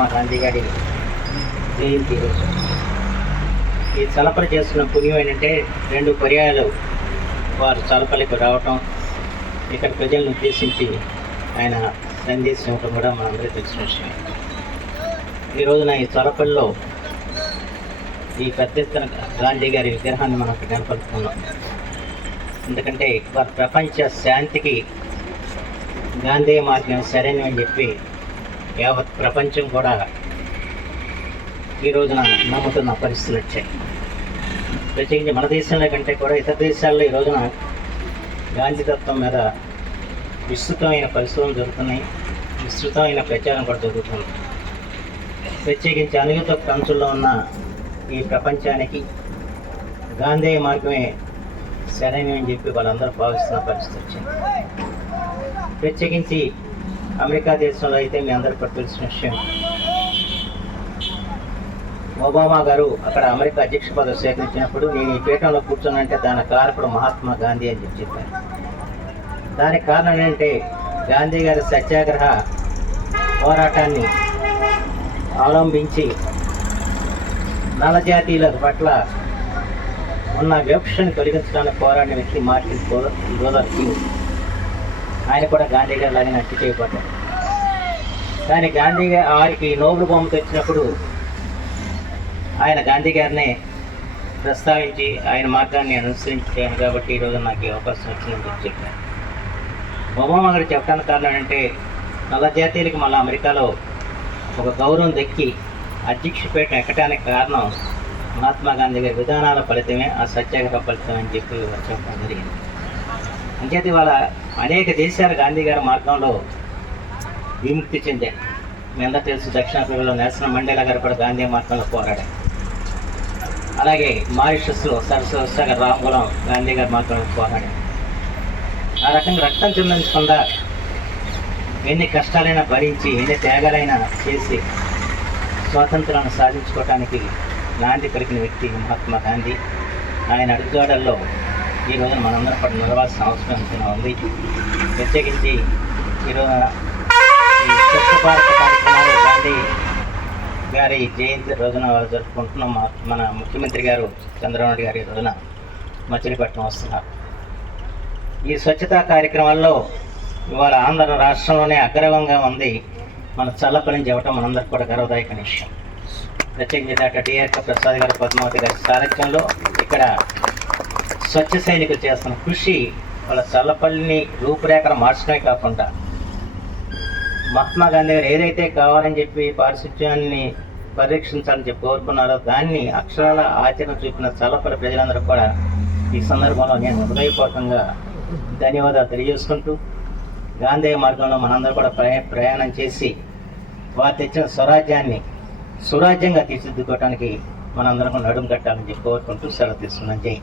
మహాత్మా గాంధీ గారి జయంతి రోజు ఈ చలపలు చేస్తున్న పుణ్యం ఏంటంటే రెండు పర్యాయాలు వారు చలపల్లికి రావటం ఇక్కడ ప్రజలను ఉద్దేశించి ఆయన సందేశం ఇవ్వడం కూడా మనందరికీ తెలిసిన విషయం. ఈ రోజున ఈ చలపల్లిలో ఈ పెద్ద ఎత్తున గాంధీ గారి విగ్రహాన్ని మనం ఇక్కడ ఎందుకంటే వారి ప్రపంచ శాంతికి గాంధీ మార్గం అని చెప్పి యావత్ ప్రపంచం కూడా ఈ రోజున నమ్ముతున్న పరిస్థితులు వచ్చాయి. ప్రత్యేకించి మన దేశంలో కంటే కూడా ఇతర దేశాల్లో ఈ రోజున గాంధీ తత్వం మీద విస్తృతమైన పరిశోధనలు జరుగుతున్నాయి. విస్తృతమైన ప్రచారం కూడా జరుగుతుంది. ప్రత్యేకించి అనుయుత ప్రాంతంలో ఉన్న ఈ ప్రపంచానికి గాంధీ మార్గమే సరైనని చెప్పి వాళ్ళందరూ భావిస్తున్న పరిస్థితి వచ్చింది ప్రత్యేకించి అమెరికా దేశంలో అయితే మీ అందరికీ కూడా విషయం. ఒబామా గారు అక్కడ అమెరికా అధ్యక్ష పదవి స్వీకరించినప్పుడు నేను ఈ పీఠంలో కూర్చున్నంటే దాని కారకుడు మహాత్మా గాంధీ అని చెప్పి చెప్పారు. దానికి కారణం ఏంటంటే గాంధీ గారి సత్యాగ్రహ పోరాటాన్ని అవలంబించి నల్లజాతీయుల పట్ల ఉన్న వివక్షను తొలగించడానికి పోరాడిన వ్యక్తి మార్టిన్ గోదర్ కింగ్. ఆయన కూడా గాంధీ గారు లాగానే హత్య చేయబడ్డారు కానీ గాంధీ గారు వారికి నోబెల్ బహుమతి వచ్చినప్పుడు ఆయన గాంధీ గారిని ప్రస్తావించి ఆయన మార్గాన్ని అనుసరించాను కాబట్టి ఈరోజు నాకు ఈ అవకాశం వచ్చిందని చెప్పాను చెప్పారు. ఒబామా గారు చెప్పడానికి కారణం అంటే నల్ల జాతీయులకి మళ్ళీ అమెరికాలో ఒక గౌరవం దక్కి అధ్యక్ష పీఠం ఎక్కడానికి కారణం మహాత్మా గాంధీ గారి విధానాల ఫలితమే ఆ సత్యాగ్రహ ఫలితం అని చెప్పి చెప్పడం జరిగింది. అంచేత ఇవాళ అనేక దేశాలు గాంధీ గారి మార్గంలో విముక్తి చెందాయి. మీ అందరూ తెలుసు దక్షిణాఫ్రికాలో నెల్సన్ మండేలా గారు కూడా గాంధీ మార్గంలో పోరాడారు. అలాగే మారిషస్లో సరస్వసాగర్ రామగులం గాంధీ గారి మార్గంలో పోరాడారు. ఆ రకంగా రక్తం చెందించకుండా ఎన్ని కష్టాలైనా భరించి ఎన్ని త్యాగాలైనా చేసి స్వాతంత్రాన్ని సాధించుకోవటానికి నాంది పలికిన వ్యక్తి మహాత్మా గాంధీ. ఆయన అడుగుజాడల్లో ఈ రోజున మనందరం కూడా నిలవాల్సిన అవసరం ఎంతైనా ఉంది. ప్రత్యేకించి ఈరోజు ఈ స్వచ్ఛ భారత కార్యక్రమాలు గాంధీ గారి జయంతి రోజున వారు జరుపుకుంటున్నాం మా- మన ముఖ్యమంత్రి గారు చంద్రబాబు నాయుడు గారి రోజున మచిలీపట్నం వస్తున్నారు. ఈ స్వచ్ఛతా కార్యక్రమాల్లో ఇవాళ ఆంధ్ర రాష్ట్రంలోనే అగ్రవంగా ఉంది. మన చల్లపల్లి చెప్పడం మనందరికి కూడా గర్వదాయక విషయం. ప్రత్యేకించి డాక్టర్ డిఆర్క ప్రసాద్ గారు పద్మావతి గారి సారథ్యంలో ఇక్కడ స్వచ్ఛ సైనికులు చేస్తున్న కృషి వాళ్ళ చల్లపల్లిని రూపురేఖలు మార్చడమే కాకుండా మహాత్మా గాంధీ గారు ఏదైతే కావాలని చెప్పి పారిశుధ్యాన్ని పరిరక్షించాలని చెప్పి కోరుకున్నారో దాన్ని అక్షరాల ఆచరణ చూపిన చల్లపల్లి ప్రజలందరూ కూడా ఈ సందర్భంలో నేను హృదయపూర్వకంగా ధన్యవాదాలు తెలియజేసుకుంటూ గాంధీ మార్గంలో మనందరూ కూడా ప్రయా ప్రయాణం చేసి వారు తెచ్చిన స్వరాజ్యాన్ని సురాజ్యంగా తీర్చిదిద్దుకోవడానికి మనందరం నడుము కట్టాలని చెప్పి కోరుకుంటూ సెలవు తీసుకున్నాం జై